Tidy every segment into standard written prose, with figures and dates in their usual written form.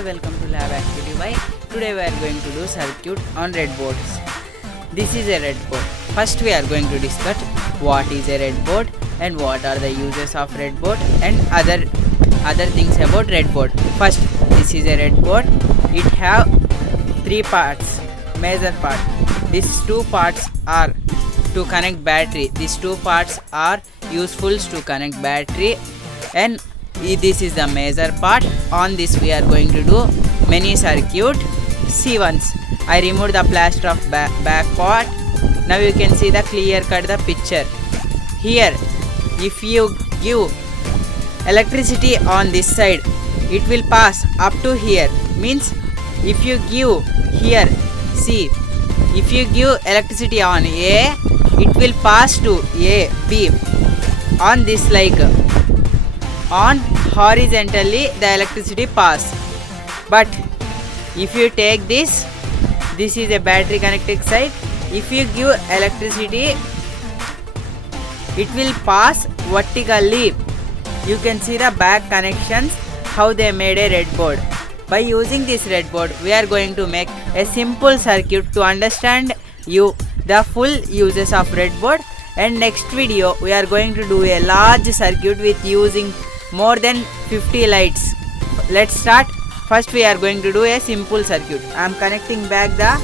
Hi, welcome to Lab Activity Y. Today we are going to do circuit on breadboards. This is a breadboard. First we are going to discuss what is a breadboard and what are the uses of breadboard and other things about breadboard. First, this is a breadboard. It have three parts, major part. These two parts are to connect battery. These two parts are useful to connect battery, and this is the major part. On this we are going to do many circuit. See, once I remove the plaster of back part. Now you can see the clear cut the picture. Here, if you give electricity on this side, it will pass up to here. Means if you give here, see, if you give electricity on A, it will pass to A, B. On this, like on horizontally the electricity pass. But if you take this is a battery connected side. If you give electricity, it will pass vertically. You can see the back connections, how they made a breadboard. By using this breadboard, we are going to make a simple circuit to understand the full uses of breadboard. And next video we are going to do a large circuit with using more than 50 lights. Let's start. First we are going to do a simple circuit. I am connecting back the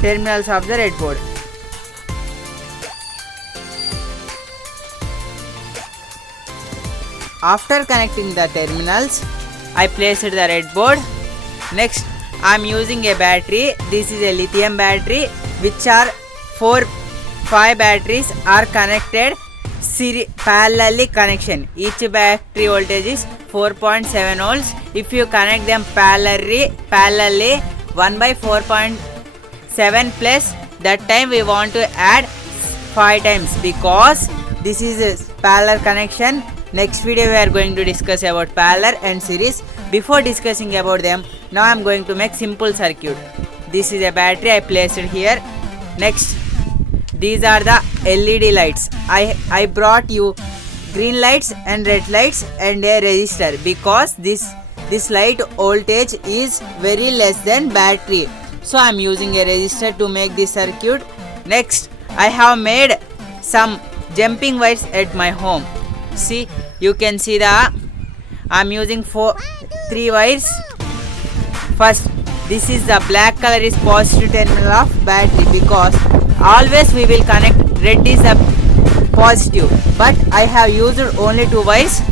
terminals of the breadboard. After connecting the terminals, I placed the breadboard. Next, I am using a battery. This is a lithium battery, which are 5 batteries are connected parallelly connection. Each battery voltage is 4.7 volts. If you connect them parallelly 1 by 4.7 plus, that time we want to add 5 times because this is a parallel connection. Next video we are going to discuss about parallel and series. Before discussing about them, now I am going to make simple circuit. This is a battery I placed here. Next, these are the LED lights. I brought you green lights and red lights and a resistor because this light voltage is very less than battery. So I am using a resistor to make this circuit. Next, I have made some jumping wires at my home. See, you can see I am using 3 wires. First, this is the black color is positive terminal of battery because always we will connect red is a positive, but I have used only 2 wires,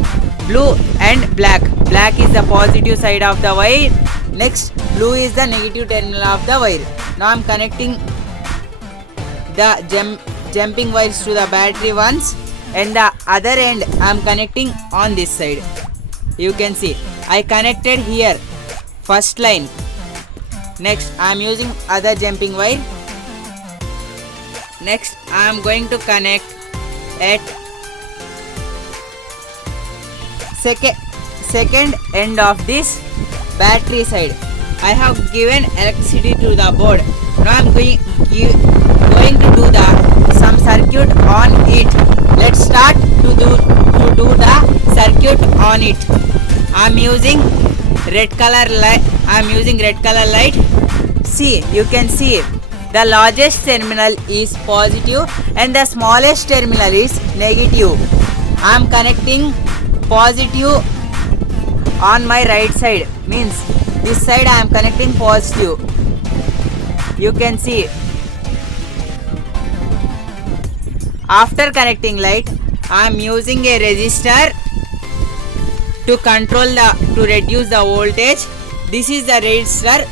blue and black. Black is the positive side of the wire. Next, blue is the negative terminal of the wire. Now I am connecting the jumping wires to the battery once, and the other end I am connecting on this side. You can see I connected here first line. Next, I am using other jumping wire. Next, I am going to connect at second end of this battery side. I have given electricity to the board. Now I am going to do some circuit on it. Let's start to do the circuit on it. I am using red color light. See, you can see the largest terminal is positive and the smallest terminal is negative. I am connecting positive on my right side. Means this side I am connecting positive. You can see. After connecting light, I am using a resistor to reduce the voltage. This is the resistor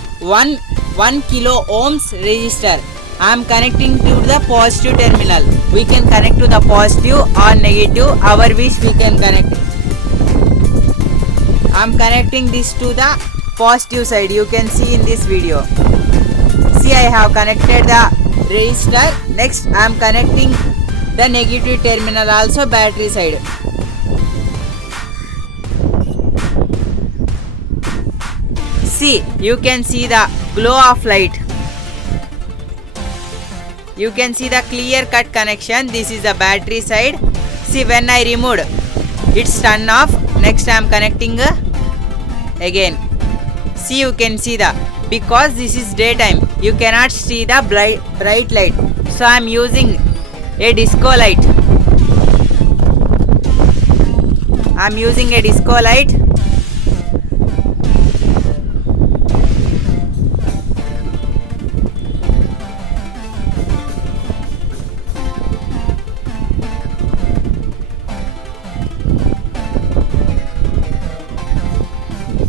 1 kilo ohms resistor. I am connecting to the positive terminal. We can connect to the positive or negative, our wish we can connect. I am connecting this to the positive side. You can see in this video. See, I have connected the resistor. Next, I am connecting the negative terminal also battery side. See, you can see the glow of light. You can see the clear cut connection. This is the battery side. See, when I removed, it's turned off. Next I am connecting again. See, you can see the, because this is daytime, you cannot see the bright light. So I am using a disco light. I am using a disco light.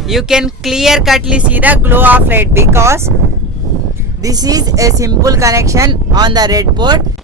You can clear cutly see the glow of light because this is a simple connection on the breadboard.